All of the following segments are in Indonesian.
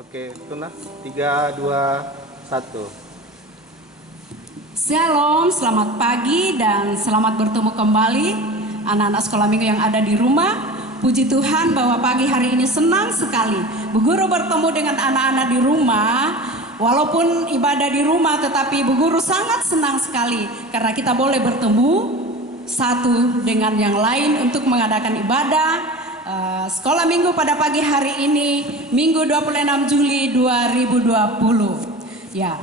Oke, Tuna. 3, 2, 1. Shalom, selamat pagi dan selamat bertemu kembali anak-anak sekolah minggu yang ada di rumah. Puji Tuhan bahwa pagi hari ini senang sekali Bu Guru bertemu dengan anak-anak di rumah. Walaupun ibadah di rumah, tetapi Bu Guru sangat senang sekali karena kita boleh bertemu satu dengan yang lain untuk mengadakan ibadah sekolah minggu pada pagi hari ini, Minggu 26 Juli 2020. Ya,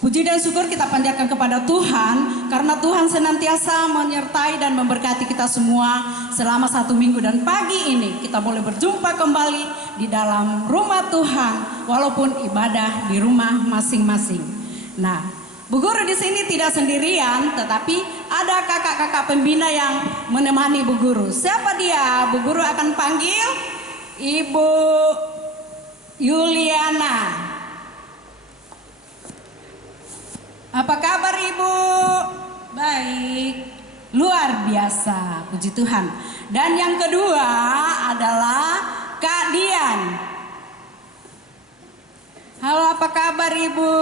puji dan syukur kita panjatkan kepada Tuhan karena Tuhan senantiasa menyertai dan memberkati kita semua selama satu minggu, dan pagi ini kita boleh berjumpa kembali di dalam rumah Tuhan walaupun ibadah di rumah masing-masing. Nah, Bu Guru di sini tidak sendirian, tetapi ada kakak-kakak pembina yang menemani Bu Guru. Siapa dia? Bu Guru akan panggil Ibu Yuliana. Apa kabar Ibu? Baik, luar biasa, puji Tuhan. Dan yang kedua adalah Kak Dian. Halo, apa kabar Ibu?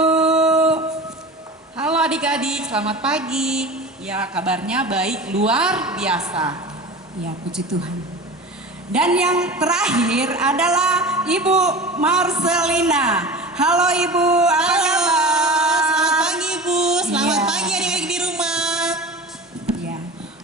Halo adik-adik, selamat pagi. Ya, kabarnya baik, luar biasa. Ya, puji Tuhan. Dan yang terakhir adalah Ibu Marcelina. Halo Ibu, apa kabar? Selamat pagi Bu, selamat Iya. pagi adik-adik di rumah. Ya,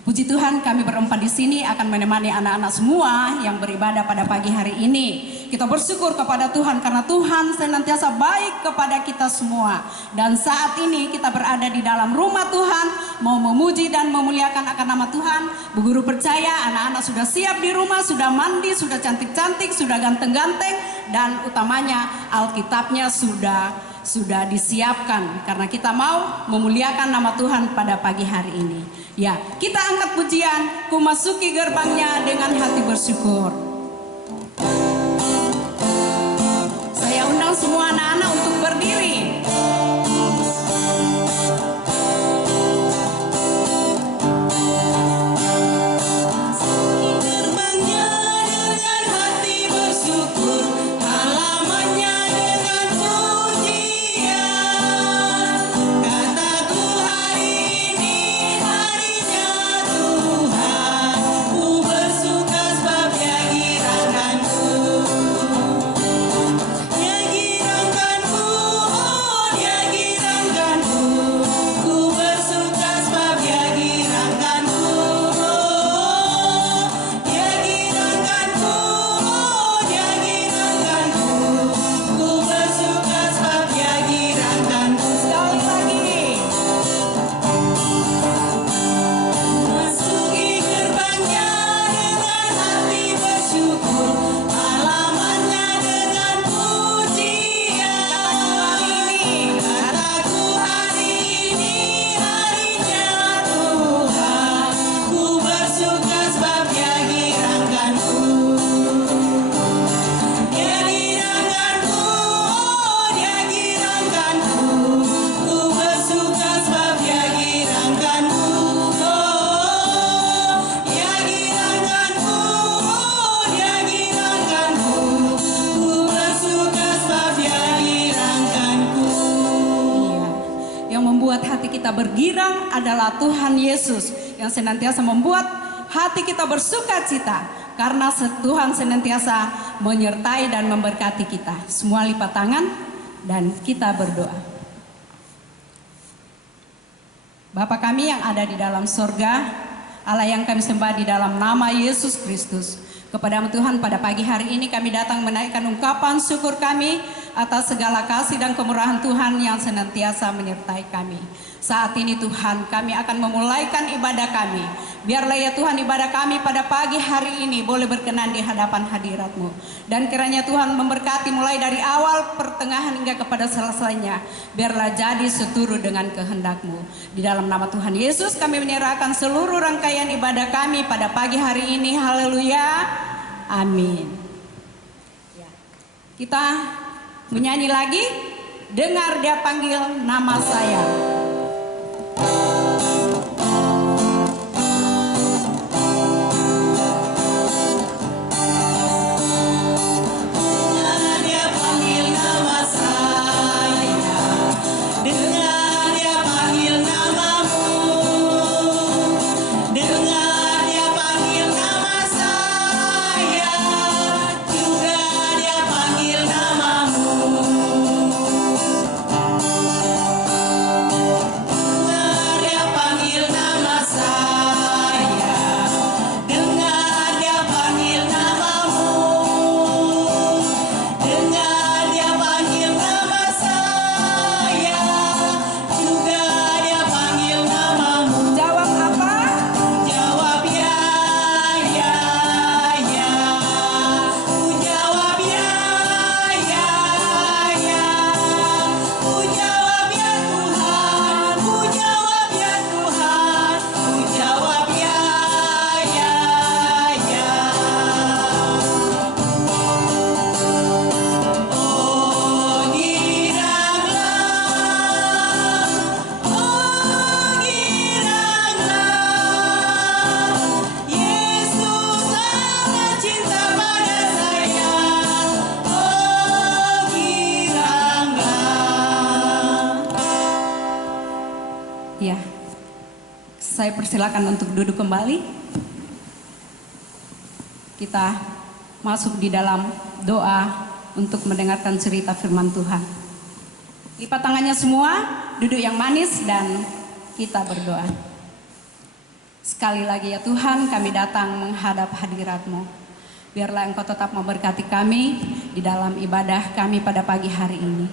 puji Tuhan kami berempat di sini akan menemani anak-anak semua yang beribadah pada pagi hari ini. Kita bersyukur kepada Tuhan karena Tuhan senantiasa baik kepada kita semua. Dan saat ini kita berada di dalam rumah Tuhan, mau memuji dan memuliakan akan nama Tuhan. Bu Guru percaya anak-anak sudah siap di rumah, sudah mandi, sudah cantik-cantik, sudah ganteng-ganteng, dan utamanya Alkitabnya sudah disiapkan karena kita mau memuliakan nama Tuhan pada pagi hari ini. Ya, kita angkat pujian, ku masuki gerbangnya dengan hati bersyukur. Saya undang semua anak-anak untuk berdiri. Masuki gerbangnya dengan hati bersyukur, halamannya dengan pujian. Kataku hari ini harinya Tuhan, ku bersuka sebab Dia giranganku. Dia girangkanku, oh Dia girangkanku, ku bersuka sebab Dia girangkanku. Dia girangkanku, oh Dia girangkanku, ku bersuka sebab Dia girangkanku. Sekali lagi. Masuki gerbangnya dengan hati bersyukur, halamannya dengan pujian. Kataku hari ini harinya Tuhan, ku bersuka sebab Dia girangkanku. Dia girangkanku, oh Dia girangkanku, ku bersuka sebab Dia girangkanku. Dia girangkanku, oh Dia girangkanku, ku bersuka sebab Dia girangkanku. Iya. Yang membuat hati kita bergirang adalah Tuhan Yesus yang senantiasa membuat hati kita bersuka cita karena Tuhan senantiasa menyertai dan memberkati kita. Semua lipat tangan dan kita berdoa. Bapa kami yang ada di dalam sorga, Allah yang kami sembah di dalam nama Yesus Kristus. Kepada Tuhan pada pagi hari ini kami datang menaikkan ungkapan syukur kami atas segala kasih dan kemurahan Tuhan yang senantiasa menyertai kami. Saat ini Tuhan kami akan memulaikan ibadah kami. Biarlah ya Tuhan ibadah kami pada pagi hari ini boleh berkenan di hadapan hadirat-Mu. Dan kiranya Tuhan memberkati mulai dari awal, pertengahan hingga kepada selesainya. Biarlah jadi seturut dengan kehendak-Mu. Di dalam nama Tuhan Yesus kami menyerahkan seluruh rangkaian ibadah kami pada pagi hari ini. Haleluya. Amin. Ya. Kita menyanyi lagi. Dengar Dia panggil nama saya. Dia panggil nama Saya persilakan untuk duduk kembali. Kita masuk di dalam doa untuk mendengarkan cerita firman Tuhan. Lipat tangannya semua, duduk yang manis dan kita berdoa. Sekali lagi ya Tuhan, kami datang menghadap hadirat-Mu. Biarlah Engkau tetap memberkati kami di dalam ibadah kami pada pagi hari ini.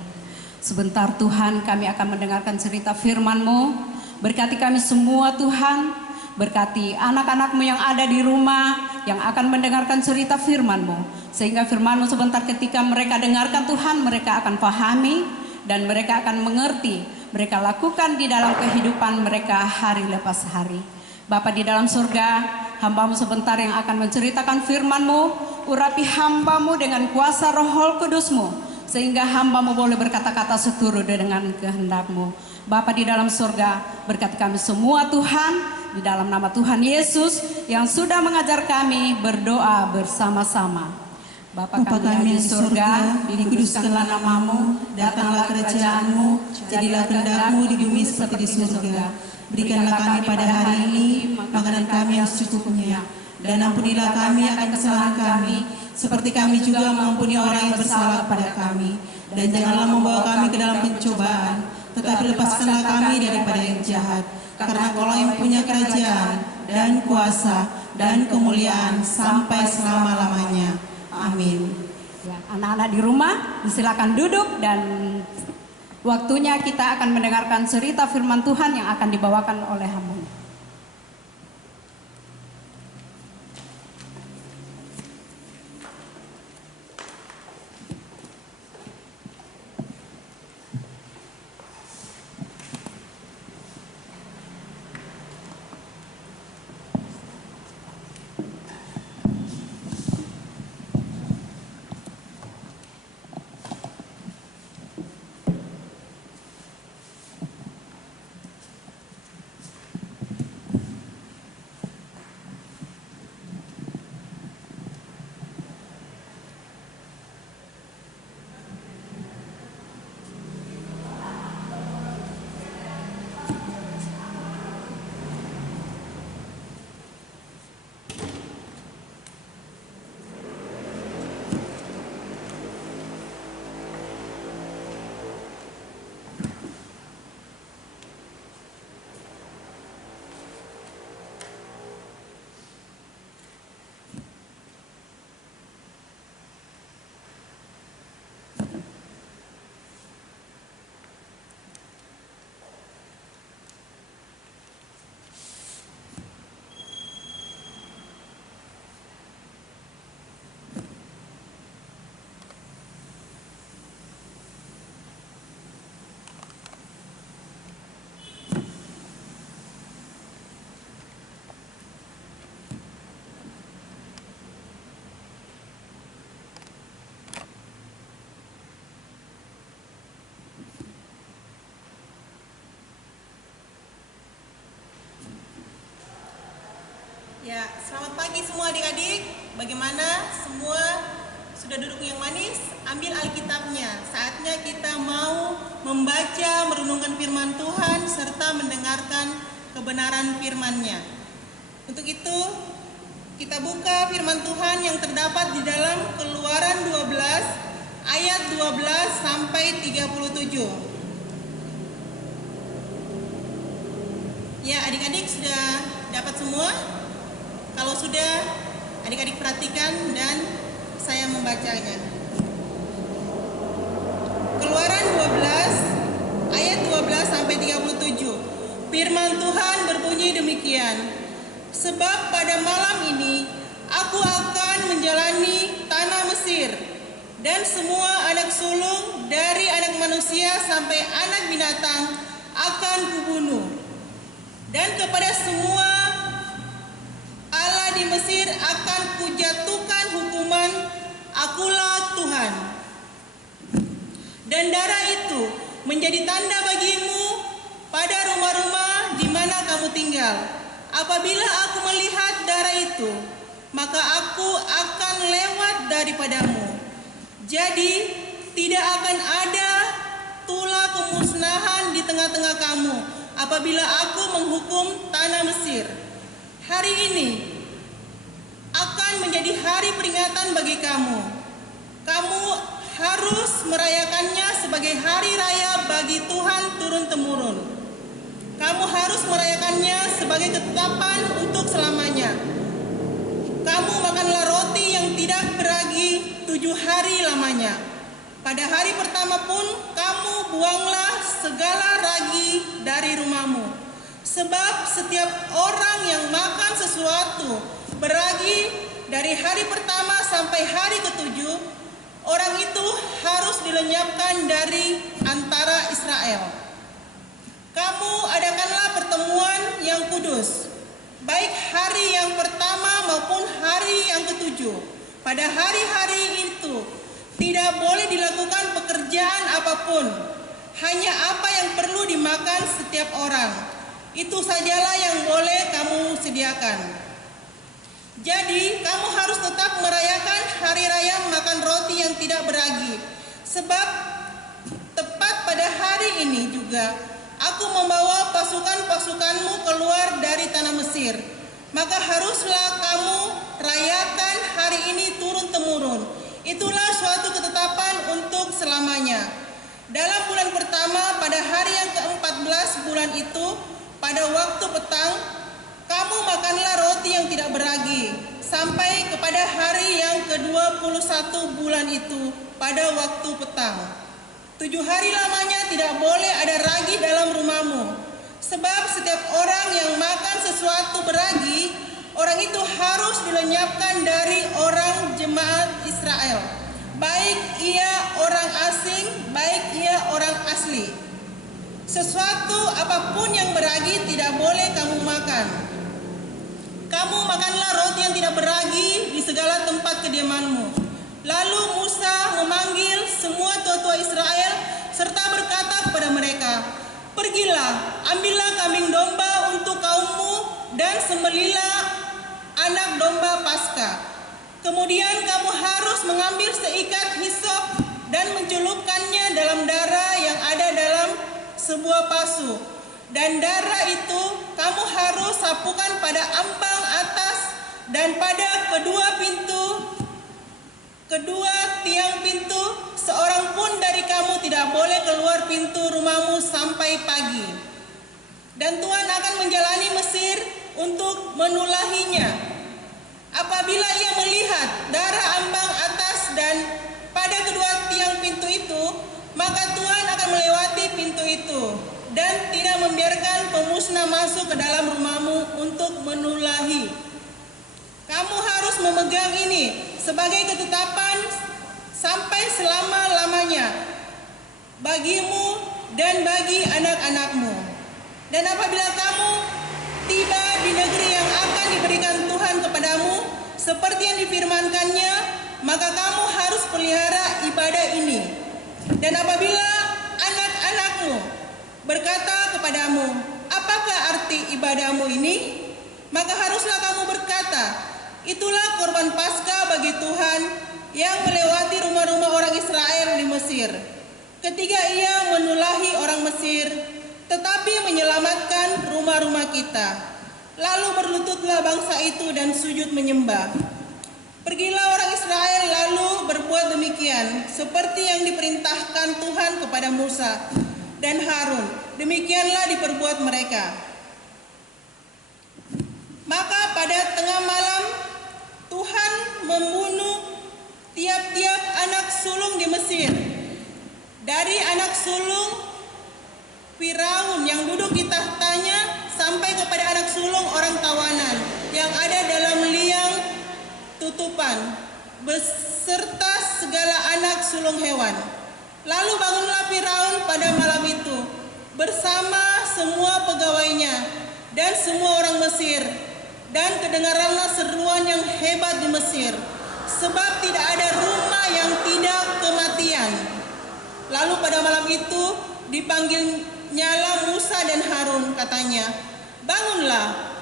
Sebentar Tuhan, kami akan mendengarkan cerita firman-Mu. Berkati kami semua Tuhan, berkati anak-anak-Mu yang ada di rumah, yang akan mendengarkan cerita firman-Mu. Sehingga firman-Mu sebentar ketika mereka dengarkan Tuhan, mereka akan pahami dan mereka akan mengerti. Mereka lakukan di dalam kehidupan mereka hari lepas hari. Bapa di dalam surga, hamba-Mu sebentar yang akan menceritakan firman-Mu, urapi hamba-Mu dengan kuasa Roh Kudus-Mu, sehingga hamba-Mu boleh berkata-kata seturut dengan kehendak-Mu. Bapa di dalam surga, berkati kami semua Tuhan, di dalam nama Tuhan Yesus yang sudah mengajar kami berdoa bersama-sama. Bapa kami yang di surga, dikuduskanlah nama-Mu, datanglah kerajaan-Mu, jadilah kehendak-Mu di bumi seperti di surga. Berikanlah kami pada hari ini makanan kami yang secukupnya, dan ampunilah kami akan kesalahan kami, seperti kami juga mengampuni orang yang bersalah kepada kami. Dan janganlah membawa kami ke dalam pencobaan, tetapi lepaskanlah kami daripada yang jahat. Karena Kaulah yang punya kerajaan dan kuasa dan kemuliaan sampai selama-lamanya. Amin. Ya, anak-anak di rumah, silakan duduk dan waktunya kita akan mendengarkan cerita firman Tuhan yang akan dibawakan oleh hamba. Ya, selamat pagi semua adik-adik. Bagaimana? Semua sudah duduk yang manis? Ambil Alkitabnya. Saatnya kita mau membaca, merenungkan firman Tuhan, serta mendengarkan kebenaran firman-Nya. Untuk itu, kita buka firman Tuhan yang terdapat di dalam Keluaran 12, ayat 12 sampai 37. Ya, adik-adik sudah dapat semua? Kalau sudah, adik-adik perhatikan dan saya membacanya. Keluaran 12 ayat 12 sampai 37. Firman Tuhan berbunyi demikian. Sebab pada malam ini aku akan menjalani tanah Mesir, dan semua anak sulung dari anak manusia sampai anak binatang akan kubunuh. Dan kepada semua Allah di Mesir akan kujatuhkan hukuman, akulah Tuhan. Dan darah itu menjadi tanda bagimu pada rumah-rumah di mana kamu tinggal. Apabila aku melihat darah itu, maka aku akan lewat daripadamu. Jadi tidak akan ada tulah pemusnahan di tengah-tengah kamu. apabila aku menghukum tanah Mesir. Hari ini akan menjadi hari peringatan bagi kamu. Kamu harus merayakannya sebagai hari raya bagi Tuhan turun-temurun. Kamu harus merayakannya sebagai ketetapan untuk selamanya. Kamu makanlah roti yang tidak beragi 7 hari lamanya. Pada hari pertama pun kamu buanglah segala ragi dari rumahmu. Sebab setiap orang yang makan sesuatu beragi dari hari pertama sampai hari ke-7, orang itu harus dilenyapkan dari antara Israel. Kamu adakanlah pertemuan yang kudus, baik hari yang pertama maupun hari yang ke-7. Pada hari-hari itu tidak boleh dilakukan pekerjaan apapun, hanya apa yang perlu dimakan setiap orang. Itu sajalah yang boleh kamu sediakan. Jadi kamu harus tetap merayakan hari raya makan roti yang tidak beragi, sebab tepat pada hari ini juga aku membawa pasukan-pasukanmu keluar dari tanah Mesir. Maka haruslah kamu rayakan hari ini turun-temurun. Itulah suatu ketetapan untuk selamanya. Dalam bulan pertama, pada hari yang ke-14 bulan itu, pada waktu petang, kamu makanlah roti yang tidak beragi, sampai kepada hari yang ke-21 bulan itu, pada waktu petang. 7 hari lamanya tidak boleh ada ragi dalam rumahmu. Sebab setiap orang yang makan sesuatu beragi, orang itu harus dilenyapkan dari orang jemaat Israel. Baik ia orang asing, baik ia orang asli. Sesuatu apapun yang beragi tidak boleh kamu makan. Kamu makanlah roti yang tidak beragi di segala tempat kediamanmu. Lalu Musa memanggil semua tua-tua Israel serta berkata kepada mereka, "Pergilah, ambillah kambing domba untuk kaummu dan sembelihlah anak domba Paskah. Kemudian kamu harus mengambil seikat hisop dan mencelupkannya dalam darah yang ada dalam sebuah pasu. Dan darah itu kamu harus sapukan pada ambang atas dan pada kedua tiang pintu. Seorang pun dari kamu tidak boleh keluar pintu rumahmu sampai pagi. Dan Tuhan akan menjalani Mesir untuk menulahinya. Apabila ia melihat darah ambang atas dan pada kedua tiang pintu itu, maka Tuhan akan melewati pintu itu dan tidak membiarkan pemusnah masuk ke dalam rumahmu untuk menulahi. Kamu harus memegang ini sebagai ketetapan sampai selama-lamanya bagimu dan bagi anak-anakmu. Dan apabila kamu tiba di negeri yang akan diberikan Tuhan kepadamu seperti yang difirmankannya, maka kamu harus pelihara ibadah ini. Dan apabila anak-anakmu berkata kepadamu, "Apakah arti ibadahmu ini?" maka haruslah kamu berkata, "Itulah korban Paskah bagi Tuhan yang melewati rumah-rumah orang Israel di Mesir, ketika ia menulahi orang Mesir, tetapi menyelamatkan rumah-rumah kita." Lalu berlututlah bangsa itu dan sujud menyembah. Pergilah orang Israel lalu berbuat demikian, seperti yang diperintahkan Tuhan kepada Musa dan Harun. Demikianlah diperbuat mereka. Maka pada tengah malam Tuhan membunuh tiap-tiap anak sulung di Mesir, dari anak sulung Firaun yang duduk di tahtanya sampai kepada anak sulung orang tawanan yang ada dalam liang tutupan, beserta segala anak sulung hewan. Lalu bangunlah Firaun pada malam itu bersama semua pegawainya dan semua orang Mesir, dan kedengaranlah seruan yang hebat di Mesir, sebab tidak ada rumah yang tidak kematian. Lalu pada malam itu dipanggilnyalah Musa dan Harun, katanya, "Bangunlah,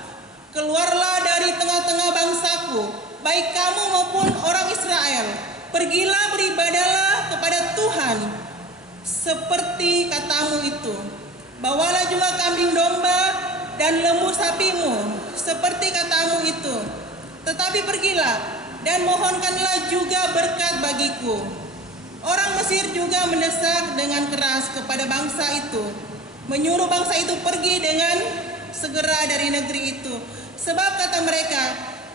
keluarlah dari tengah-tengah bangsaku, baik kamu maupun orang Israel. Pergilah beribadahlah kepada Tuhan seperti katamu itu." Bawalah juga kambing domba dan lembu sapimu, seperti katamu itu. Tetapi pergilah dan mohonkanlah juga berkat bagiku. Orang Mesir juga mendesak dengan keras kepada bangsa itu, menyuruh bangsa itu pergi dengan segera dari negeri itu. Sebab kata mereka,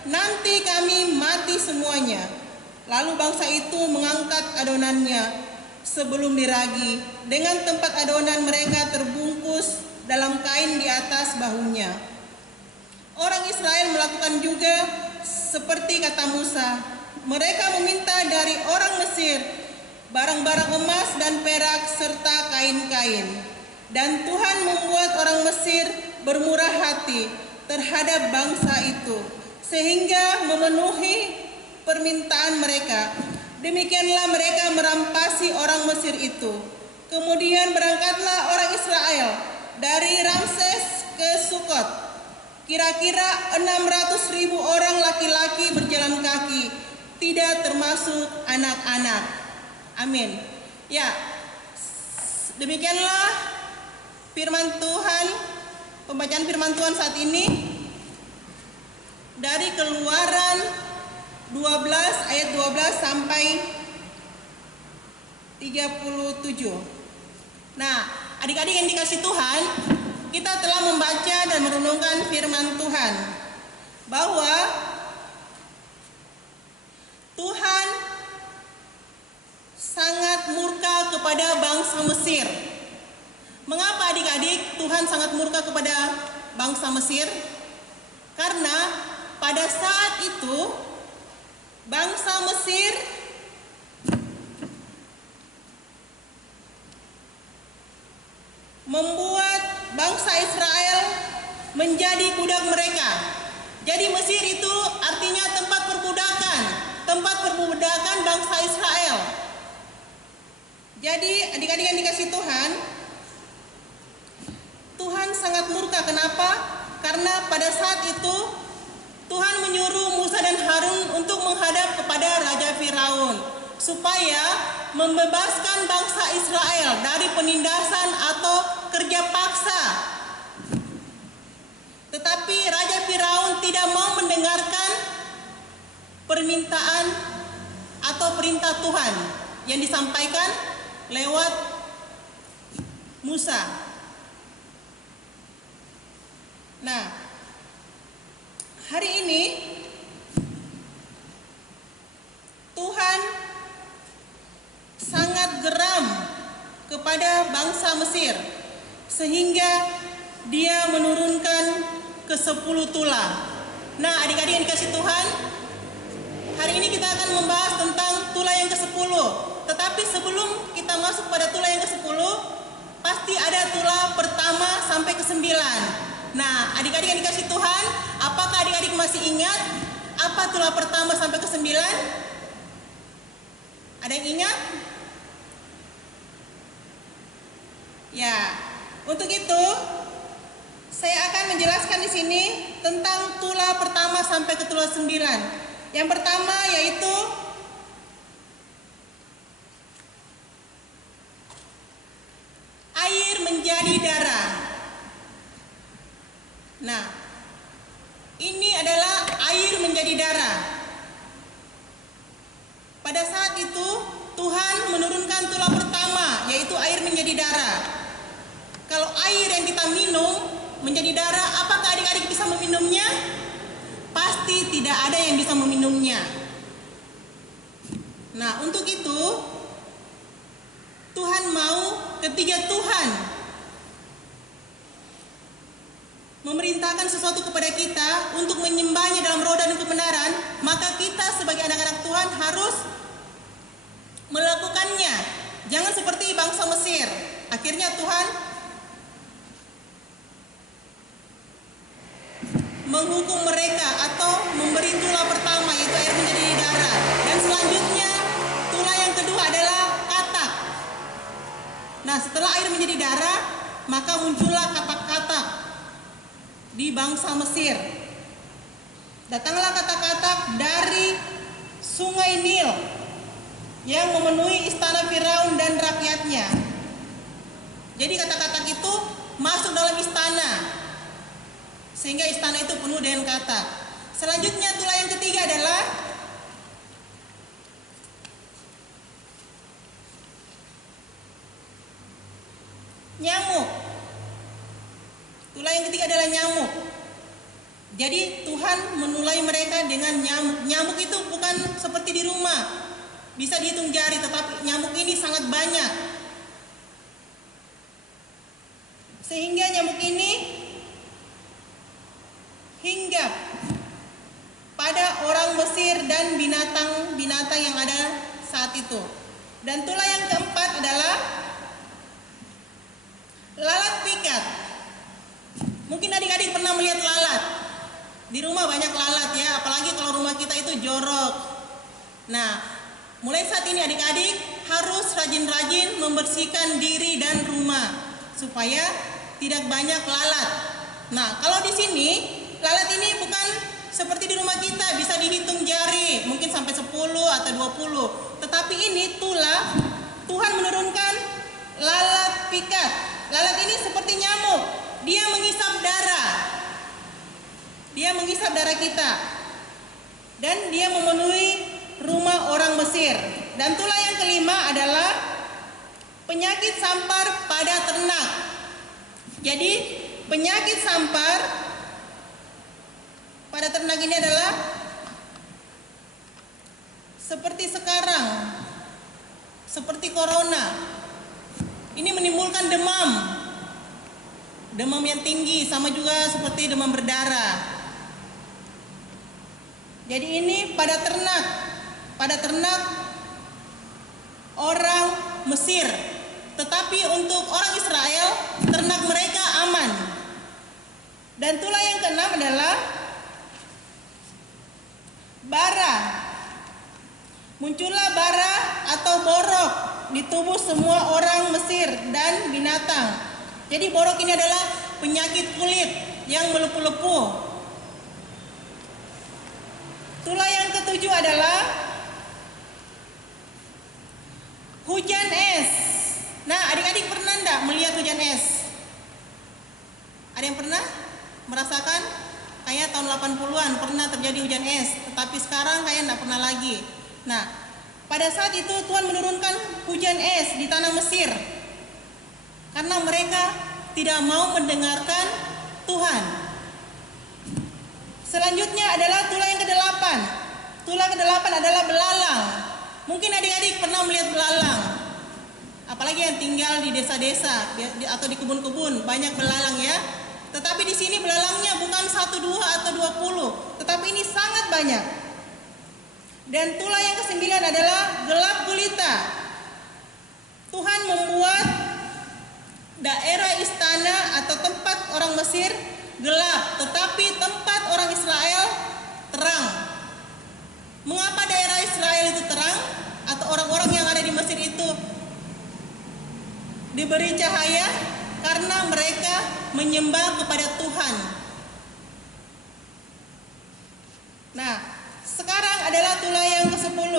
nanti kami mati semuanya. Lalu bangsa itu mengangkat adonannya sebelum diragi. Dengan tempat adonan mereka terbungkus dalam kain di atas bahunya. Orang Israel melakukan juga seperti kata Musa. Mereka meminta dari orang Mesir barang-barang emas dan perak serta kain-kain. Dan Tuhan membuat orang Mesir bermurah hati terhadap bangsa itu, sehingga memenuhi permintaan mereka. Demikianlah mereka merampasi orang Mesir itu. Kemudian berangkatlah orang Israel dari Ramses ke Sukot. Kira-kira 600.000 orang laki-laki berjalan kaki, tidak termasuk anak-anak. Amin. Ya, demikianlah firman Tuhan, pembacaan firman Tuhan saat ini dari Keluaran 12 ayat 12 sampai 37. Nah, adik-adik yang dikasih Tuhan, kita telah membaca dan merenungkan firman Tuhan bahwa Tuhan sangat murka kepada bangsa Mesir. Mengapa adik-adik Tuhan sangat murka kepada bangsa Mesir? Karena pada saat itu bangsa Mesir membuat bangsa Israel menjadi budak mereka. Jadi Mesir itu artinya tempat perbudakan bangsa Israel. Jadi adik-adik yang dikasih Tuhan, Tuhan sangat murka. Kenapa? Karena pada saat itu Tuhan menyuruh Musa dan Harun untuk menghadap kepada Raja Firaun supaya membebaskan bangsa Israel dari penindasan atau kerja paksa. Tetapi Raja Firaun tidak mau mendengarkan permintaan atau perintah Tuhan yang disampaikan lewat Musa. Nah, hari ini Tuhan sangat geram kepada bangsa Mesir sehingga dia menurunkan ke-10 tulah. Nah, adik-adik yang dikasih Tuhan, hari ini kita akan membahas tentang tulah yang ke-10. Tetapi sebelum kita masuk pada tulah yang ke-10, pasti ada tulah pertama sampai ke-9. Nah, adik-adik yang dikasih Tuhan, apakah adik-adik masih ingat apa tulah pertama sampai ke-9? Ada yang ingat? Ya, untuk itu saya akan menjelaskan di sini tentang tulah pertama sampai ke tulah 9. Yang pertama yaitu air menjadi darah. Nah, ini adalah air menjadi darah. Pada saat itu Tuhan menurunkan tulah pertama, yaitu air menjadi darah. Kalau air yang kita minum menjadi darah, apakah adik-adik bisa meminumnya? Pasti tidak ada yang bisa meminumnya. Nah, untuk itu Tuhan mau ketika Tuhan memerintahkan sesuatu kepada kita untuk menyembahnya dalam roh dan kebenaran, maka kita sebagai anak-anak Tuhan harus melakukannya. Jangan seperti bangsa Mesir. Akhirnya Tuhan menghukum mereka atau memberi tulah pertama, yaitu air menjadi darah. Dan selanjutnya tulah yang kedua adalah katak. Nah, setelah air menjadi darah, maka muncullah katak-katak di bangsa Mesir. Datanglah katak-katak dari sungai Nil yang memenuhi istana Firaun dan rakyatnya. Jadi katak-katak itu masuk dalam istana, sehingga istana itu penuh dengan katak. Selanjutnya tulah yang ketiga adalah nyamuk. Tulah yang ketiga adalah nyamuk. Jadi Tuhan menulai mereka dengan nyamuk. Nyamuk itu bukan seperti di rumah, bisa dihitung jari, tetapi nyamuk ini sangat banyak. Sehingga nyamuk ini hinggap pada orang Mesir dan binatang-binatang yang ada saat itu. Dan tulah yang keempat adalah lalat pikat. Mungkin adik-adik pernah melihat lalat. Di rumah banyak lalat ya, apalagi kalau rumah kita itu jorok. Nah, mulai saat ini adik-adik harus rajin-rajin membersihkan diri dan rumah supaya tidak banyak lalat. Nah, kalau di sini lalat ini bukan seperti di rumah kita bisa dihitung jari, mungkin sampai 10 atau 20. Tetapi ini tulah Tuhan menurunkan lalat pikat. Lalat ini seperti nyamuk, dia menghisap darah. Dia menghisap darah kita. Dan dia memenuhi rumah orang Mesir. Dan tulah yang kelima adalah penyakit sampar pada ternak. Jadi penyakit sampar pada ternak ini adalah seperti sekarang, seperti corona. Ini menimbulkan demam. Demam yang tinggi, sama juga seperti demam berdarah. Jadi ini pada ternak orang Mesir. Tetapi untuk orang Israel, ternak mereka aman. Dan tulah yang keenam adalah bara. Muncullah bara atau borok di tubuh semua orang Mesir dan binatang. Jadi borok ini adalah penyakit kulit yang melepuh-lepuh. Tulah yang ketujuh adalah hujan es. Nah, adik-adik pernah enggak melihat hujan es? Ada yang pernah merasakan? Kayak tahun 80-an pernah terjadi hujan es, tetapi sekarang kayak enggak pernah lagi. Nah, pada saat itu Tuhan menurunkan hujan es di tanah Mesir karena mereka tidak mau mendengarkan Tuhan. Selanjutnya adalah tulah yang ke-8. Tulah ke-8 adalah belalang. Mungkin adik-adik pernah melihat belalang. Apalagi yang tinggal di desa-desa atau di kebun-kebun, banyak belalang ya. Tetapi di sini belalangnya bukan 1, 2 atau 20, tetapi ini sangat banyak. Dan tulah yang ke-9 adalah gelap gulita. Tuhan membuat daerah istana atau tempat orang Mesir gelap, tetapi tempat orang Israel terang. Mengapa daerah Israel itu terang atau orang-orang yang ada di Mesir itu diberi cahaya? Karena mereka menyembah kepada Tuhan. Nah, sekarang adalah tulah yang ke-10.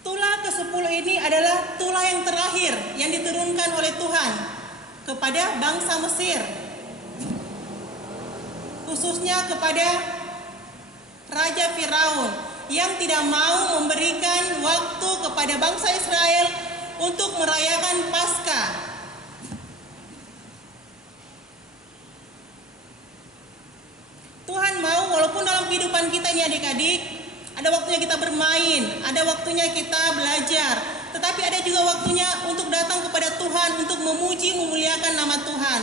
Tulah ke-10 ini adalah tulah yang terakhir yang diturunkan oleh Tuhan kepada bangsa Mesir, khususnya kepada Raja Firaun yang tidak mau memberikan waktu kepada bangsa Israel untuk merayakan Paskah. Tuhan mau walaupun dalam kehidupan kita ini adik-adik, ada waktunya kita bermain, ada waktunya kita belajar, tetapi ada juga waktunya untuk datang kepada Tuhan, untuk memuji, memuliakan nama Tuhan.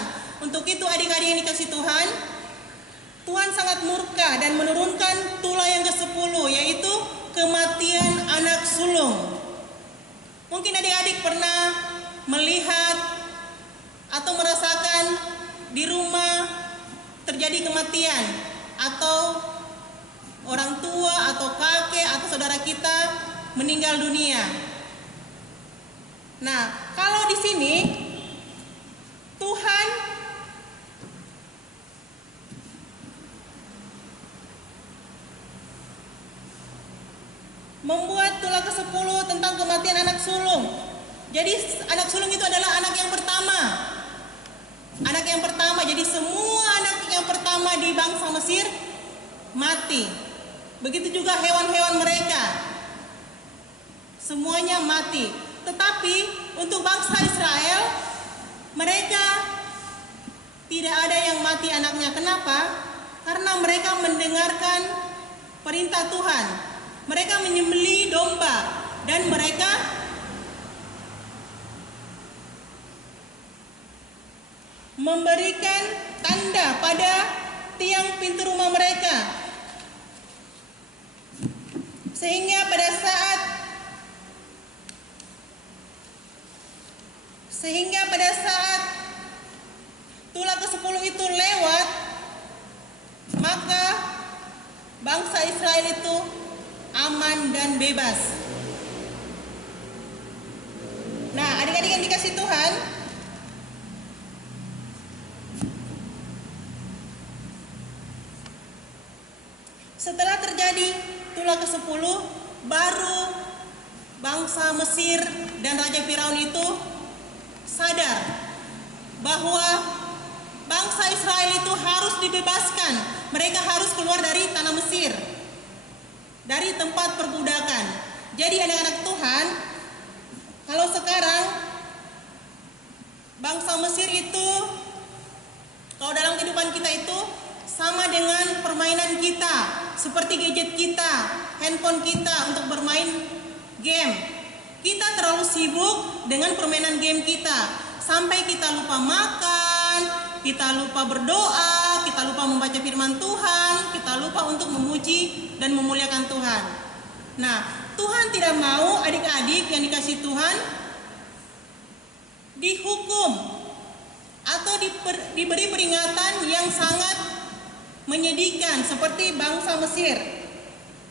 Untuk itu adik-adik yang dikasih Tuhan, Tuhan sangat murka dan menurunkan tulah yang ke-10, yaitu kematian anak sulung. Mungkin adik-adik pernah melihat atau merasakan di rumah terjadi kematian, atau orang tua atau kakek atau saudara kita meninggal dunia. Nah, kalau di sini Tuhan membuat tulah ke-10 tentang kematian anak sulung. Jadi anak sulung itu adalah anak yang pertama. Anak yang pertama, jadi semua anak yang pertama di bangsa Mesir mati. Begitu juga hewan-hewan mereka, semuanya mati. Tetapi untuk bangsa Israel, mereka tidak ada yang mati anaknya. Kenapa? Karena mereka mendengarkan perintah Tuhan. Mereka menyembelih domba dan mereka memberikan tanda pada tiang pintu rumah mereka. Sehingga pada saat tulah ke-10 itu lewat, maka bangsa Israel itu aman dan bebas. Nah, adik-adik yang dikasih Tuhan, setelah terjadi tulah ke-10, baru bangsa Mesir dan Raja Firaun itu sadar bahwa bangsa Israel itu harus dibebaskan. Mereka harus keluar dari tanah Mesir, dari tempat perbudakan. Jadi anak-anak Tuhan, kalau sekarang bangsa Mesir itu, kalau dalam kehidupan kita itu sama dengan permainan kita, seperti gadget kita, handphone kita untuk bermain game. Kita terlalu sibuk dengan permainan game kita, sampai kita lupa makan, kita lupa berdoa, kita lupa membaca firman Tuhan, kita lupa untuk memuji dan memuliakan Tuhan. Nah, Tuhan tidak mau adik-adik yang dikasih Tuhan dihukum atau diberi peringatan yang sangat menyedihkan seperti bangsa Mesir.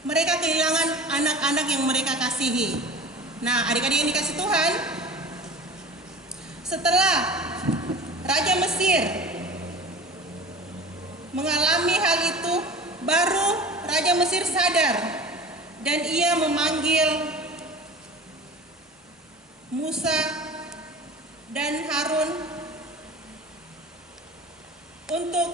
Mereka kehilangan anak-anak yang mereka kasihi. Nah, adik-adik yang dikasih Tuhan, setelah Raja Mesir mengalami hal itu, baru Raja Mesir sadar dan ia memanggil Musa dan Harun untuk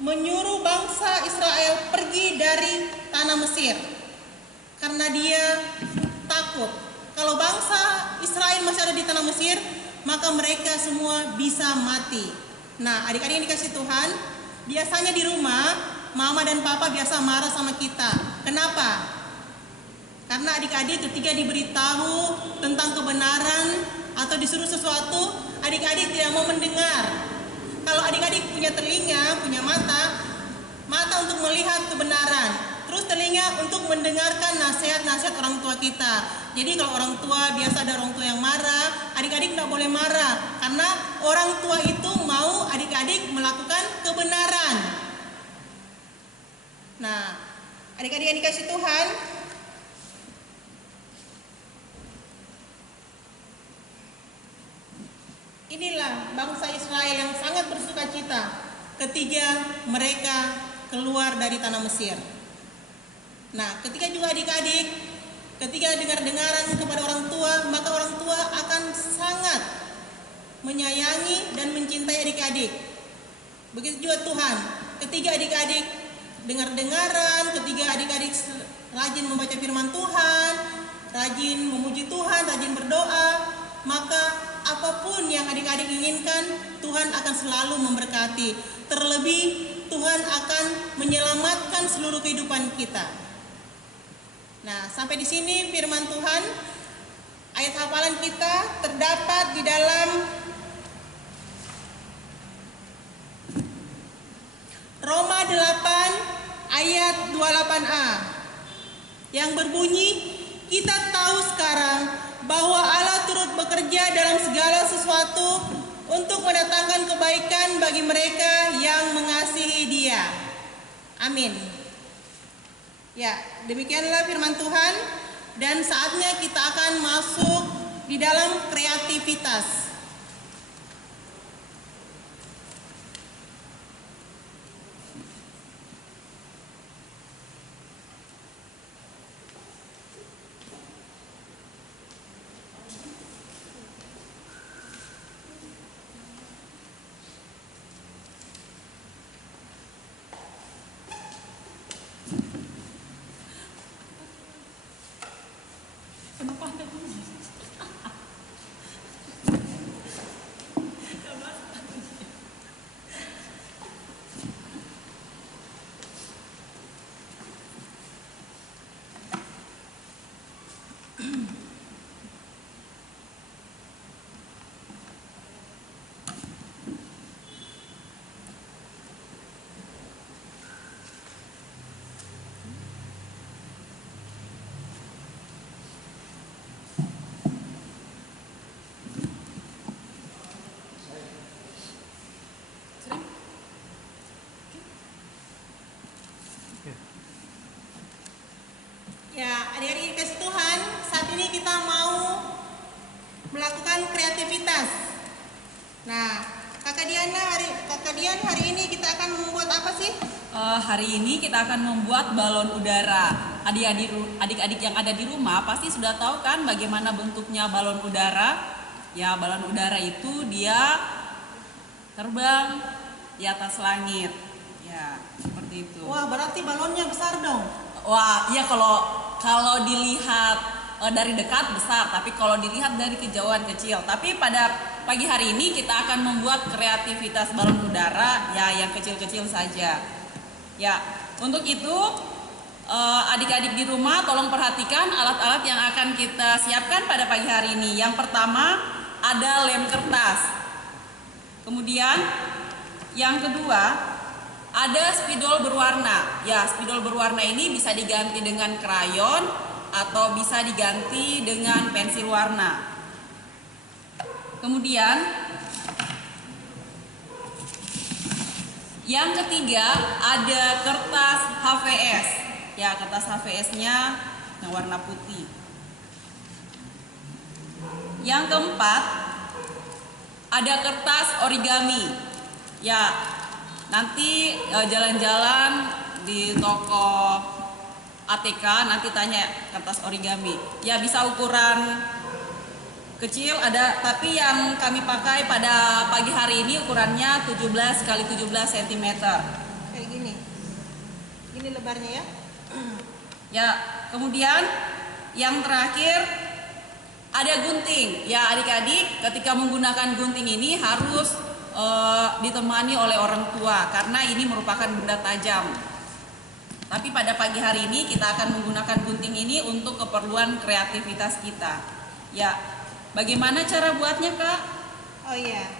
menyuruh bangsa Israel pergi dari tanah Mesir, karena dia takut kalau bangsa Israel masih ada di tanah Mesir, maka mereka semua bisa mati. Nah, adik-adik yang dikasih Tuhan, biasanya di rumah mama dan papa biasa marah sama kita. Kenapa? Karena adik-adik ketika diberitahu tentang kebenaran atau disuruh sesuatu, adik-adik tidak mau mendengar. Kalau adik-adik punya telinga, punya mata untuk melihat kebenaran, terus telinga untuk mendengarkan nasihat-nasihat orang tua kita. Jadi kalau orang tua, biasa ada orang tua yang marah, adik-adik tidak boleh marah, karena orang tua itu mau adik-adik melakukan kebenaran. Nah, adik-adik yang dikasih Tuhan, inilah bangsa Israel yang sangat bersuka cita ketika mereka keluar dari tanah Mesir. Nah, ketika juga adik-adik, ketika dengar-dengaran kepada orang tua, maka orang tua akan sangat menyayangi dan mencintai adik-adik. Begitu juga Tuhan, ketika adik-adik dengar-dengaran, ketika adik-adik rajin membaca firman Tuhan, rajin memuji Tuhan, rajin berdoa, maka apapun yang adik-adik inginkan, Tuhan akan selalu memberkati. Terlebih Tuhan akan menyelamatkan seluruh kehidupan kita. Nah, sampai di sini firman Tuhan. Ayat hafalan kita terdapat di dalam Roma 8 ayat 28a yang berbunyi, kita tahu sekarang bahwa Allah turut bekerja dalam segala sesuatu untuk mendatangkan kebaikan bagi mereka yang mengasihi Dia. Amin. Ya, demikianlah firman Tuhan, dan saatnya kita akan masuk di dalam kreativitas. Ya, adik-adik dikasih Tuhan, saat ini kita mau melakukan kreativitas. Nah, Kakak Dian hari ini kita akan membuat apa sih? Hari ini kita akan membuat balon udara. Adik-adik yang ada di rumah pasti sudah tahu kan bagaimana bentuknya balon udara? Ya, balon udara itu dia terbang di atas langit. Ya, seperti itu. Wah, berarti balonnya besar dong. Wah, iya kalau dilihat dari dekat besar, tapi kalau dilihat dari kejauhan kecil. Tapi pada pagi hari ini kita akan membuat kreativitas balon udara ya yang kecil-kecil saja. Ya, untuk itu adik-adik di rumah tolong perhatikan alat-alat yang akan kita siapkan pada pagi hari ini. Yang pertama ada lem kertas. Kemudian yang kedua ada spidol berwarna. Ya, spidol berwarna ini bisa diganti dengan krayon atau bisa diganti dengan pensil warna. Kemudian yang ketiga ada kertas HVS. Ya, kertas HVS-nya yang warna putih. Yang keempat ada kertas origami. Ya, nanti jalan-jalan di toko ATK nanti tanya kertas origami. Ya, bisa ukuran kecil ada, tapi yang kami pakai pada pagi hari ini ukurannya 17 x 17 cm. Kayak gini. Gini lebarnya ya. Ya, kemudian yang terakhir ada gunting. Ya, adik-adik ketika menggunakan gunting ini harus ditemani oleh orang tua karena ini merupakan benda tajam. Tapi pada pagi hari ini kita akan menggunakan gunting ini untuk keperluan kreativitas kita. Ya, bagaimana cara buatnya, Kak? Oh iya.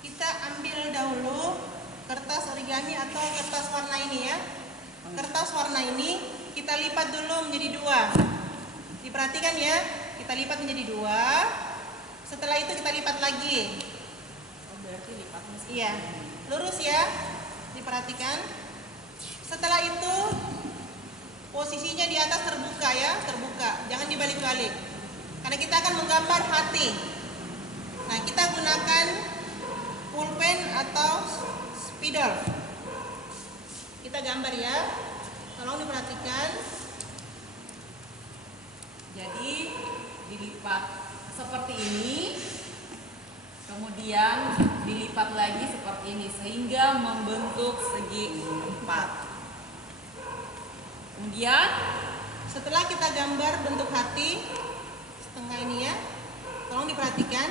Kita ambil dahulu kertas origami atau kertas warna ini ya. Kertas warna ini kita lipat dulu menjadi dua. Diperhatikan ya, kita lipat menjadi dua. Setelah itu kita lipat lagi. Berarti lipatnya Iya, lurus ya. Diperhatikan. Setelah itu posisinya di atas terbuka ya, terbuka. Jangan dibalik-balik. Karena kita akan menggambar hati. Nah, kita gunakan pulpen atau spidol. Kita gambar ya. Tolong diperhatikan. Jadi dilipat seperti ini, kemudian dilipat lagi seperti ini sehingga membentuk segi 4. Kemudian Setelah kita gambar bentuk hati setengah ini ya, tolong diperhatikan.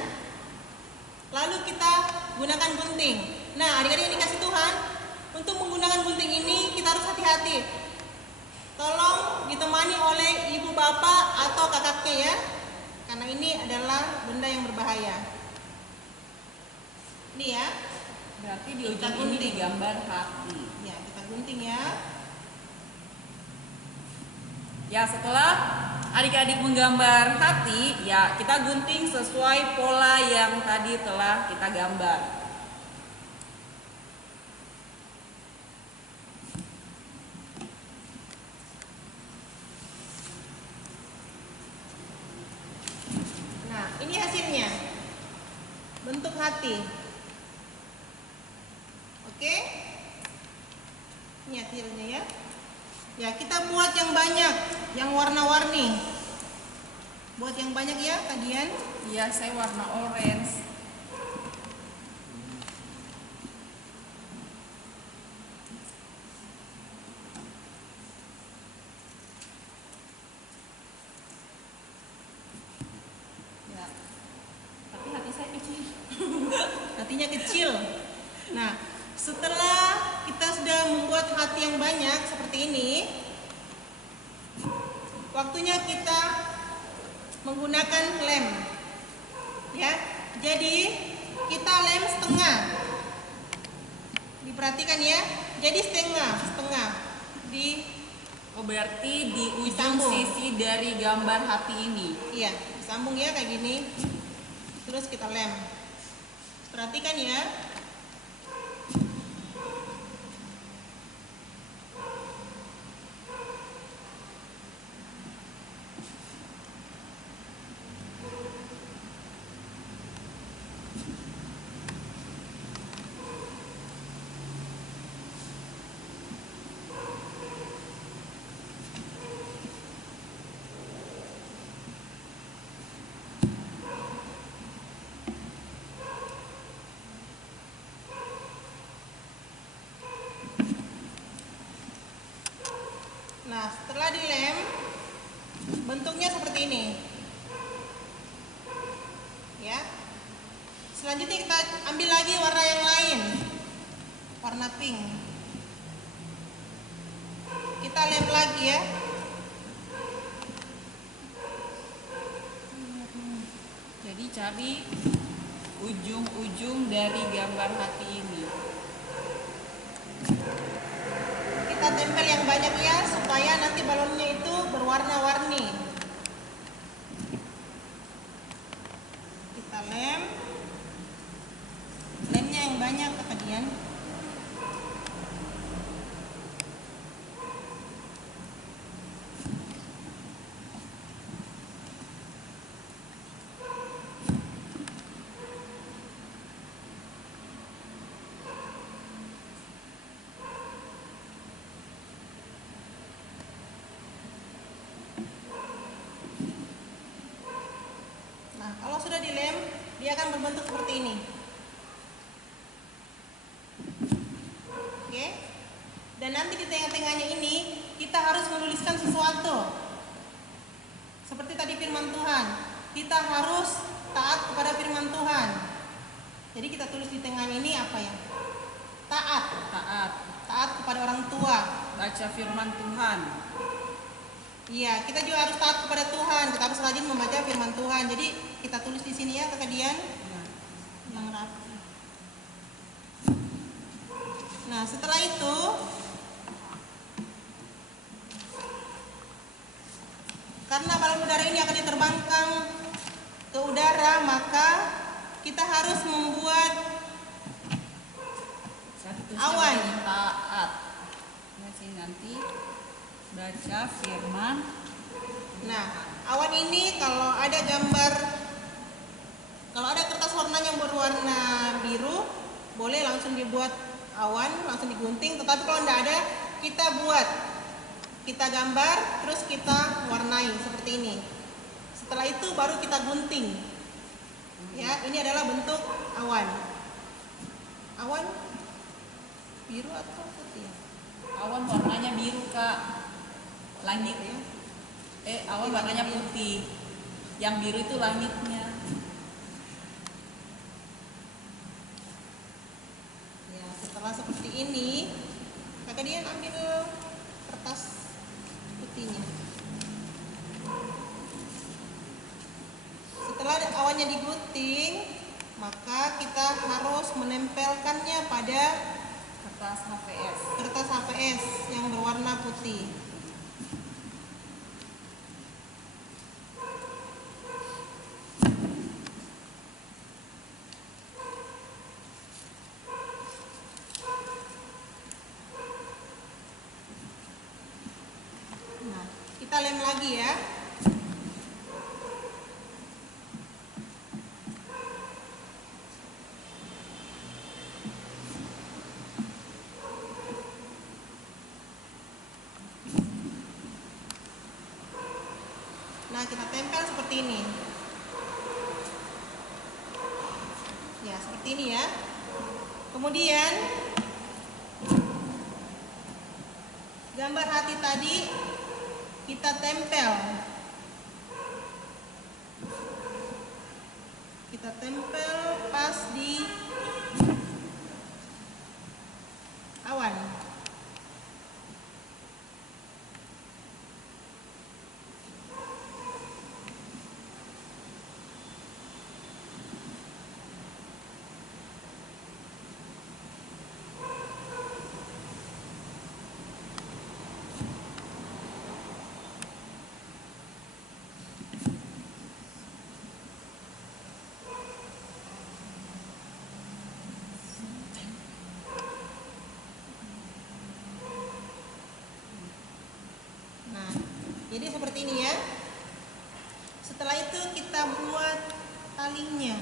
Lalu kita gunakan gunting. Nah, adik-adik yang dikasih Tuhan, untuk menggunakan gunting ini kita harus hati-hati. Tolong ditemani oleh ibu bapak atau kakaknya ya, karena ini adalah benda yang berbahaya. Ini ya, berarti di Kita ujung ini gunting. digambar hati. ya kita gunting ya. Ya, setelah adik-adik menggambar hati, ya kita gunting sesuai pola yang tadi telah kita gambar. Nah, ini hasilnya. Bentuk hati. Oke? Ini hasilnya ya. Ya, kita buat yang banyak, yang warna-warni. Buat yang banyak ya, kalian. Iya, saya warna orange. hatinya kecil. Nah, setelah kita sudah membuat hati yang banyak seperti ini, waktunya kita menggunakan lem. Ya, jadi kita lem setengah. Diperhatikan ya. Jadi setengah di Oh, berarti di ujung Disambung. sisi dari gambar hati ini. iya, disambung ya kayak gini. Terus kita lem. Perhatikan ya. Nah, setelah dilem, bentuknya seperti ini. Ya. Selanjutnya kita ambil lagi warna yang lain. Warna pink. Kita lem lagi ya. Jadi cari ujung-ujung dari gambar hati ini. Kita tempel yang banyak ya, supaya nanti balonnya itu berwarna-warni. Kita lem. Lemnya yang banyak Kak Dian. Nah, kalau sudah dilem, dia akan berbentuk seperti ini. Oke. Dan nanti di tengah-tengahnya ini kita harus menuliskan sesuatu. Seperti tadi firman Tuhan, kita harus taat kepada firman Tuhan. Jadi kita tulis di tengah ini apa ya? Taat. Taat kepada orang tua. Baca firman Tuhan. Iya, kita juga harus taat kepada Tuhan. Kita harus rajin membaca firman Tuhan. Jadi kita tulis di sini ya, Kakak Dian. Yang rapi. Nah, setelah itu karena balon udara ini akan diterbangkan ke udara, maka kita harus membuat awan. Taat. Nanti baca firman. Nah, awan ini kalau ada kertas warnanya yang berwarna biru, boleh langsung dibuat awan, langsung digunting. Tetapi kalau tidak ada, kita gambar, terus kita warnai seperti ini. Setelah itu baru kita gunting. Ya, ini adalah bentuk awan. Awan biru atau putih? Awan warnanya biru, Kak. Langit. Awan warnanya putih. Yang biru itu langitnya. Ya, setelah seperti ini, Kakak Dian ambil kertas putihnya. Setelah awannya digunting, maka kita harus menempelkannya pada kertas HVS yang berwarna putih. Nah, kita lem lagi ya. Nah, kita tempel seperti ini. Ya, seperti ini ya. Kemudian gambar hati tadi kita tempel. Kita tempel pas di Jadi seperti ini ya. Setelah itu kita buat talinya.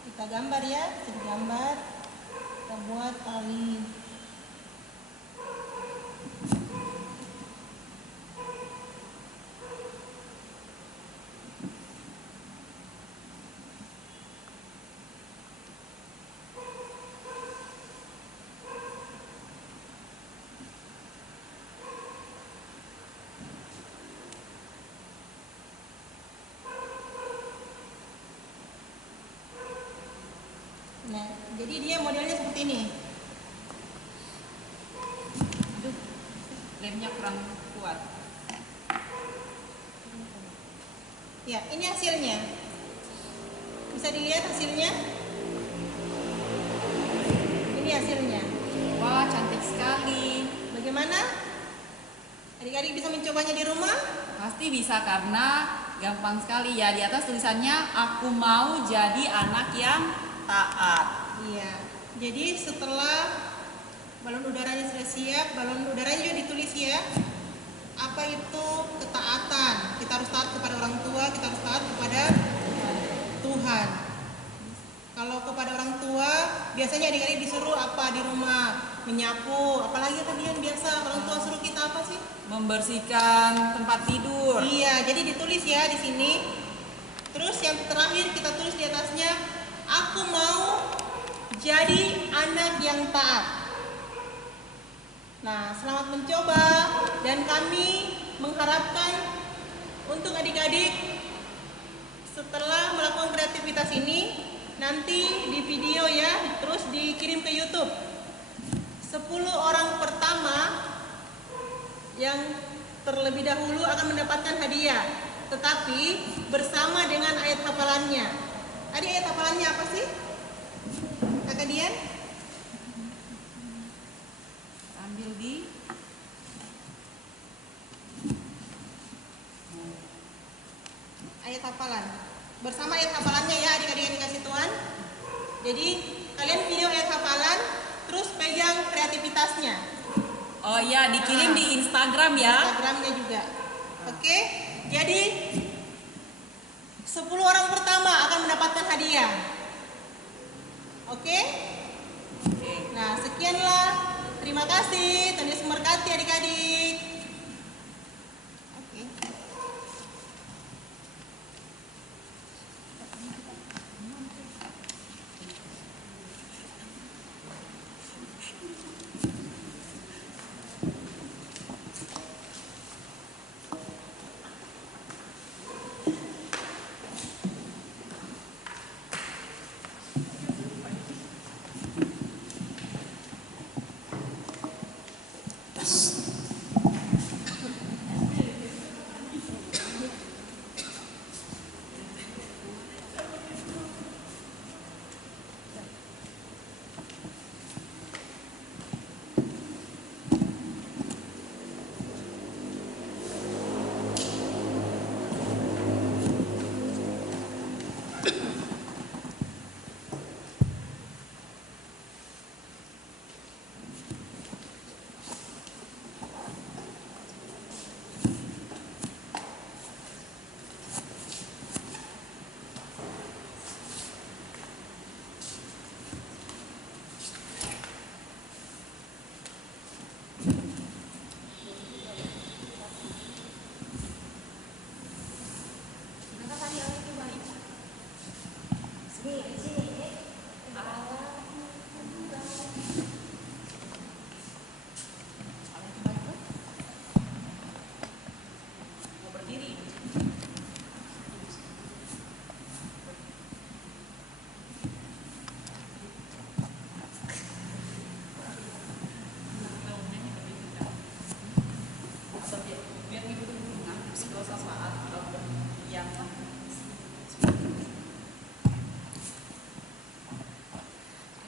Kita gambar ya, jadi gambar. Kita buat tali. Nah, jadi dia modelnya seperti ini. Aduh, lemnya kurang kuat. Ya, ini hasilnya. Bisa dilihat hasilnya? Ini hasilnya. Wah, cantik sekali. Bagaimana? Adik-adik bisa mencobanya di rumah? Pasti bisa karena gampang sekali ya. Di atas tulisannya, aku mau jadi anak yang taat. Iya. Jadi setelah balon udaranya sudah siap, balon udaranya juga ditulis ya. Apa itu ketaatan? Kita harus taat kepada orang tua, kita harus taat kepada Tuhan. Kalau kepada orang tua, biasanya adik-adik disuruh apa di rumah? Menyapu, apalagi tadi yang biasa orang tua suruh kita apa sih? Membersihkan tempat tidur. Iya, jadi ditulis ya di sini. Terus yang terakhir kita tulis di atasnya, aku mau jadi anak yang taat. Nah, selamat mencoba dan kami mengharapkan untuk adik-adik setelah melakukan kreativitas ini nanti di video ya, terus dikirim ke YouTube. 10 orang pertama yang terlebih dahulu akan mendapatkan hadiah, tetapi bersama dengan ayat hafalannya. Adik, ayat hafalannya apa sih? Kakak Dian? Ambil di Ayat hafalan. Bersama ayat hafalannya ya adik-adik yang dikasih Tuhan. Jadi kalian video ayat hafalan, terus pegang kreativitasnya. Oh ya, dikirim di Instagram ya. Instagramnya juga. Oke, jadi 10 orang pertama akan mendapatkan hadiah. Oke? Nah, sekianlah. Terima kasih. Tuhan Yesus memberkati adik-adik. Oke.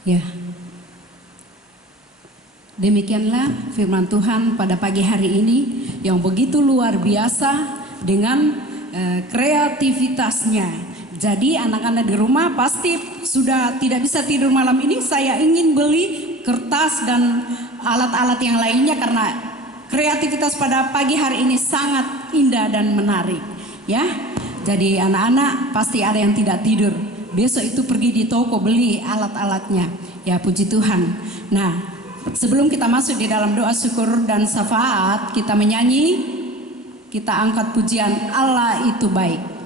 Ya. Demikianlah firman Tuhan pada pagi hari ini yang begitu luar biasa dengan kreativitasnya Jadi anak-anak di rumah pasti sudah tidak bisa tidur malam ini. Saya ingin beli kertas dan alat-alat yang lainnya karena kreativitas pada pagi hari ini sangat indah dan menarik. Ya, jadi anak-anak pasti ada yang tidak tidur. Besok itu pergi di toko beli alat-alatnya. Ya, puji Tuhan. Nah, sebelum kita masuk di dalam doa syukur dan syafaat, kita menyanyi, kita angkat pujian Allah itu baik.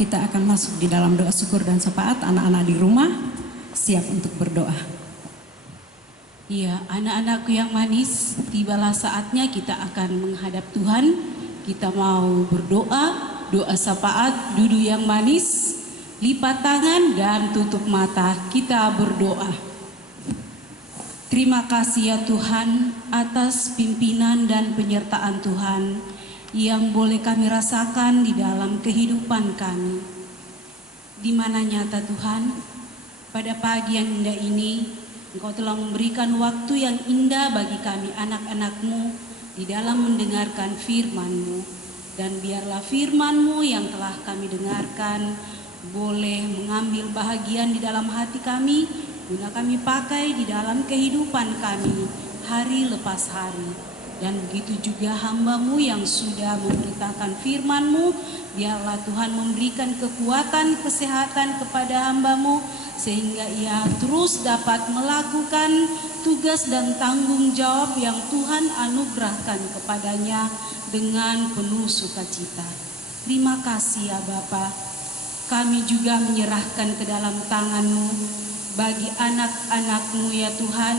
Kita akan masuk di dalam doa syukur dan syafaat. Anak-anak di rumah siap untuk berdoa. Iya, anak-anakku yang manis, tibalah saatnya kita akan menghadap Tuhan. Kita mau berdoa, doa syafaat, duduk yang manis, lipat tangan dan tutup mata. Kita berdoa. Terima kasih ya Tuhan atas pimpinan dan penyertaan Tuhan yang boleh kami rasakan di dalam kehidupan kami. Di mana nyata Tuhan, pada pagi yang indah ini, Engkau telah memberikan waktu yang indah bagi kami anak-anak-Mu di dalam mendengarkan firman-Mu. Dan biarlah firman-Mu yang telah kami dengarkan boleh mengambil bahagian di dalam hati kami, guna kami pakai di dalam kehidupan kami hari lepas hari. Dan begitu juga hamba-Mu yang sudah memberitakan firman-Mu, biarlah Tuhan memberikan kekuatan, kesehatan kepada hamba-Mu, sehingga ia terus dapat melakukan tugas dan tanggung jawab yang Tuhan anugerahkan kepadanya dengan penuh sukacita. Terima kasih ya Bapa. Kami juga menyerahkan ke dalam tangan-Mu bagi anak-anak-Mu ya Tuhan,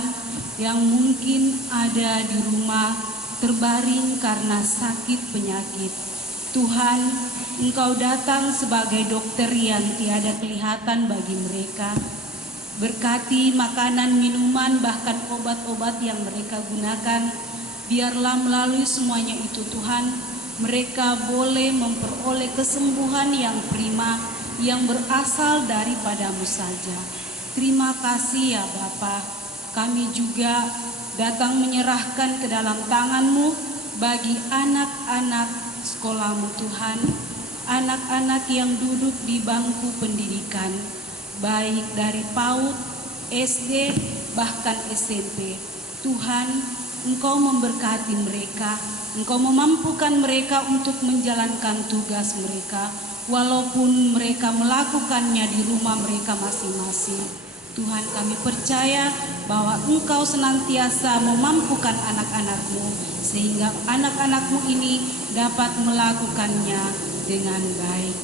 yang mungkin ada di rumah terbaring karena sakit penyakit. Tuhan, Engkau datang sebagai dokter yang tiada kelihatan bagi mereka. Berkati makanan, minuman, bahkan obat-obat yang mereka gunakan. Biarlah melalui semuanya itu Tuhan, mereka boleh memperoleh kesembuhan yang prima, yang berasal daripada-Mu saja. Terima kasih ya Bapa. Kami juga datang menyerahkan ke dalam tangan-Mu bagi anak-anak sekolah-Mu Tuhan, anak-anak yang duduk di bangku pendidikan, baik dari PAUD, SD, bahkan SMP. Tuhan, Engkau memberkati mereka, Engkau memampukan mereka untuk menjalankan tugas mereka, walaupun mereka melakukannya di rumah mereka masing-masing. Tuhan, kami percaya bahwa Engkau senantiasa memampukan anak-anak-Mu, sehingga anak-anak-Mu ini dapat melakukannya dengan baik.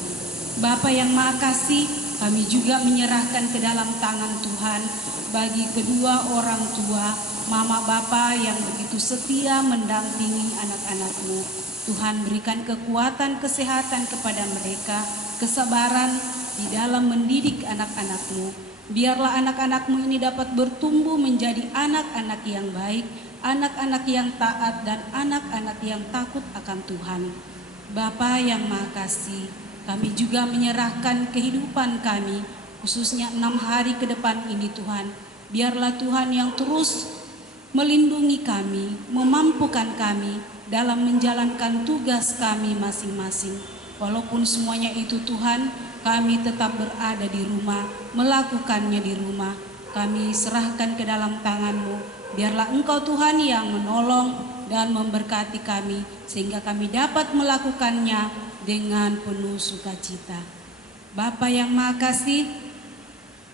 Bapa yang Maha Kasih, kami juga menyerahkan ke dalam tangan Tuhan bagi kedua orang tua, mama bapa yang begitu setia mendampingi anak-anak-Mu. Tuhan, berikan kekuatan, kesehatan kepada mereka, kesabaran di dalam mendidik anak-anak-Mu. Biarlah anak-anak-Mu ini dapat bertumbuh menjadi anak-anak yang baik, anak-anak yang taat, dan anak-anak yang takut akan Tuhan. Bapa yang Maha Kasih, kami juga menyerahkan kehidupan kami, khususnya 6 hari ke depan ini Tuhan. Biarlah Tuhan yang terus melindungi kami, memampukan kami dalam menjalankan tugas kami masing-masing. Walaupun semuanya itu Tuhan, kami tetap berada di rumah, melakukannya di rumah. Kami serahkan ke dalam tangan-Mu. Biarlah Engkau Tuhan yang menolong dan memberkati kami, sehingga kami dapat melakukannya dengan penuh sukacita. Bapa yang Maha Kasih,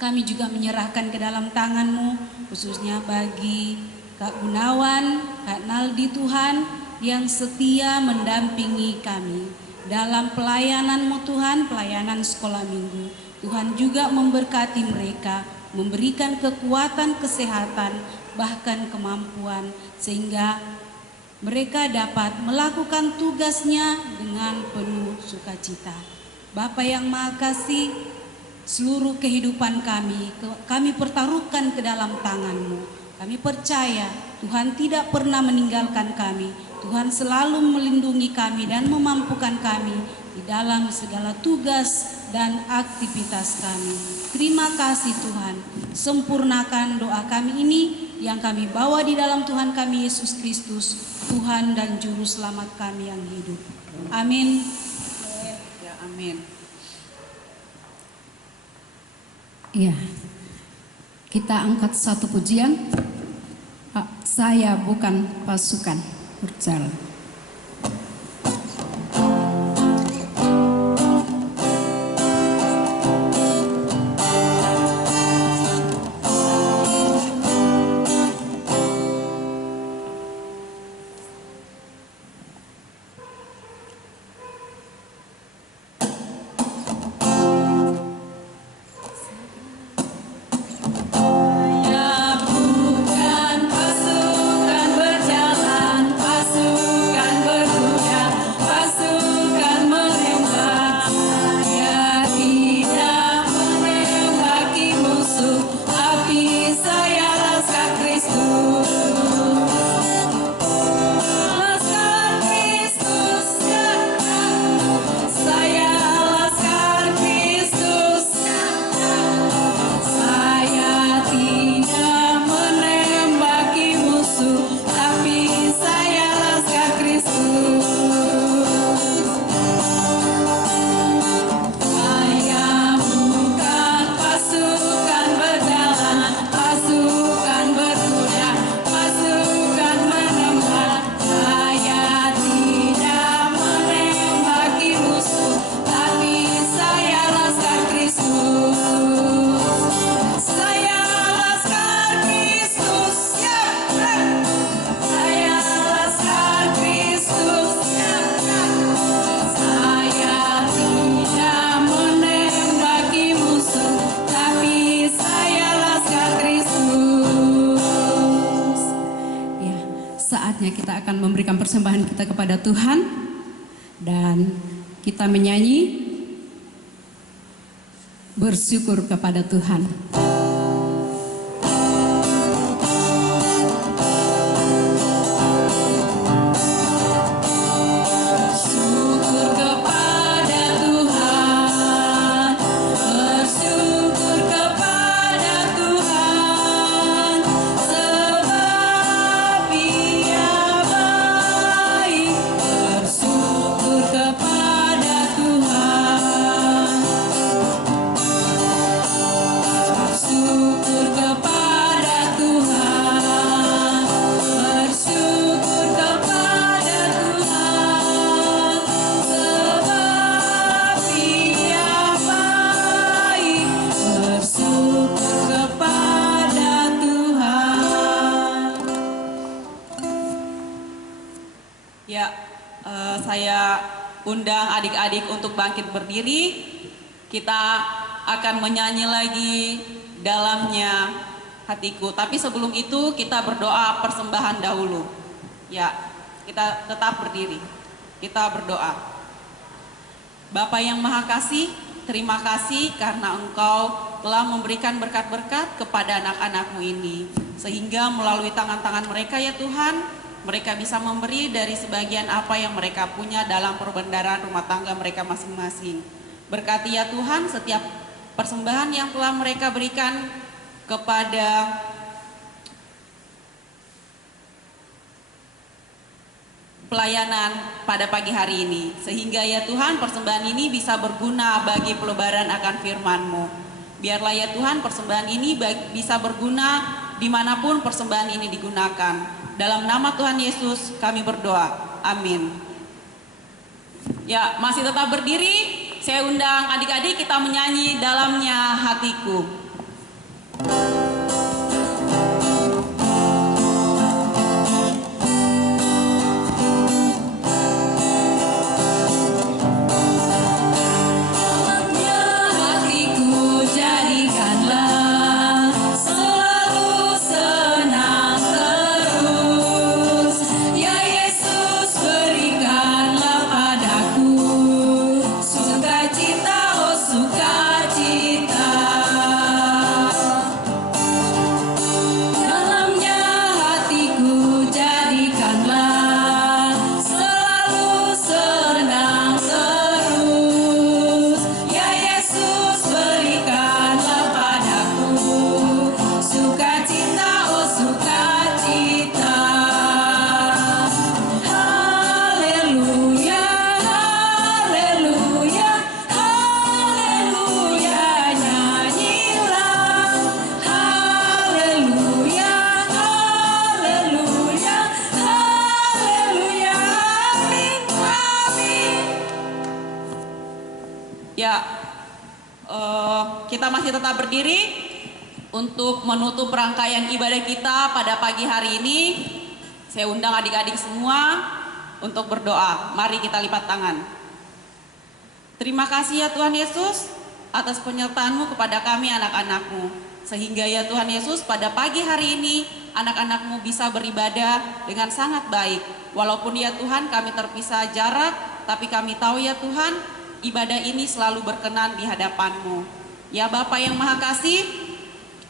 kami juga menyerahkan ke dalam tangan-Mu, khususnya bagi Kak Gunawan, Kak Naldi Tuhan, yang setia mendampingi kami dalam pelayanan-Mu Tuhan, pelayanan sekolah minggu. Tuhan juga memberkati mereka, memberikan kekuatan, kesehatan, bahkan kemampuan, sehingga mereka dapat melakukan tugasnya dengan penuh sukacita. Bapa yang Maha Kasih, seluruh kehidupan kami pertaruhkan ke dalam tangan-Mu. Kami percaya Tuhan tidak pernah meninggalkan kami. Tuhan selalu melindungi kami dan memampukan kami di dalam segala tugas dan aktivitas kami. Terima kasih Tuhan. Sempurnakan doa kami ini yang kami bawa di dalam Tuhan kami Yesus Kristus, Tuhan dan Juru Selamat kami yang hidup. Amin. Ya, amin. Ya, kita angkat satu pujian. Saya bukan pasukan, berjalan. Kita akan memberikan persembahan kita kepada Tuhan dan kita menyanyi bersyukur kepada Tuhan. Saya undang adik-adik untuk bangkit berdiri. Kita akan menyanyi lagi dalamnya hatiku. Tapi sebelum itu kita berdoa persembahan dahulu. Ya, kita tetap berdiri. Kita berdoa. Bapa yang Maha Kasih, terima kasih karena Engkau telah memberikan berkat-berkat kepada anak-anak-Mu ini. Sehingga melalui tangan-tangan mereka ya Tuhan, mereka bisa memberi dari sebagian apa yang mereka punya dalam perbendaharaan rumah tangga mereka masing-masing. Berkati ya Tuhan setiap persembahan yang telah mereka berikan kepada pelayanan pada pagi hari ini, sehingga ya Tuhan persembahan ini bisa berguna bagi pelebaran akan firman-Mu. Biarlah ya Tuhan persembahan ini bisa berguna dimanapun persembahan ini digunakan. Dalam nama Tuhan Yesus kami berdoa, amin. Ya, masih tetap berdiri, saya undang adik-adik kita menyanyi Dalamnya Hatiku. Kita masih tetap berdiri untuk menutup rangkaian ibadah kita pada pagi hari ini. Saya undang adik-adik semua untuk berdoa. Mari kita lipat tangan. Terima kasih ya Tuhan Yesus atas penyertaan-Mu kepada kami anak-anak-Mu. Sehingga ya Tuhan Yesus pada pagi hari ini anak-anak-Mu bisa beribadah dengan sangat baik. Walaupun ya Tuhan kami terpisah jarak, tapi kami tahu ya Tuhan ibadah ini selalu berkenan di hadapan-Mu. Ya Bapa yang Maha Kasih,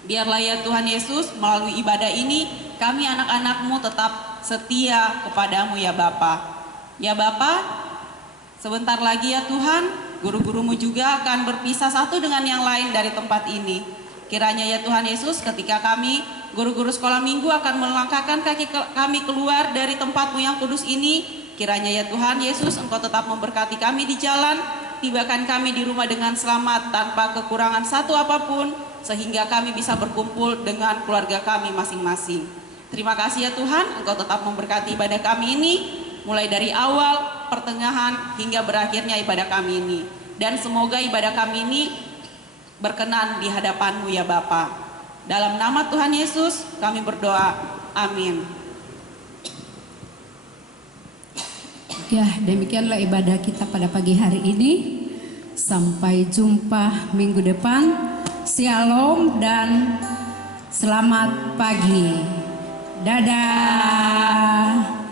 biarlah ya Tuhan Yesus melalui ibadah ini kami anak-anak-Mu tetap setia kepadamu ya Bapa. Ya Bapa, sebentar lagi ya Tuhan, guru-gurumu juga akan berpisah satu dengan yang lain dari tempat ini. Kiranya ya Tuhan Yesus ketika kami guru-guru sekolah minggu akan melangkahkan kaki kami keluar dari tempat-Mu yang kudus ini, kiranya ya Tuhan Yesus Engkau tetap memberkati kami di jalan, tibakan kami di rumah dengan selamat tanpa kekurangan satu apapun, sehingga kami bisa berkumpul dengan keluarga kami masing-masing. Terima kasih ya Tuhan, Engkau tetap memberkati ibadah kami ini, mulai dari awal, pertengahan, hingga berakhirnya ibadah kami ini. Dan semoga ibadah kami ini berkenan di hadapan-Mu ya Bapa. Dalam nama Tuhan Yesus kami berdoa, amin. Ya, demikianlah ibadah kita pada pagi hari ini. Sampai jumpa minggu depan. Shalom dan selamat pagi. Dadah.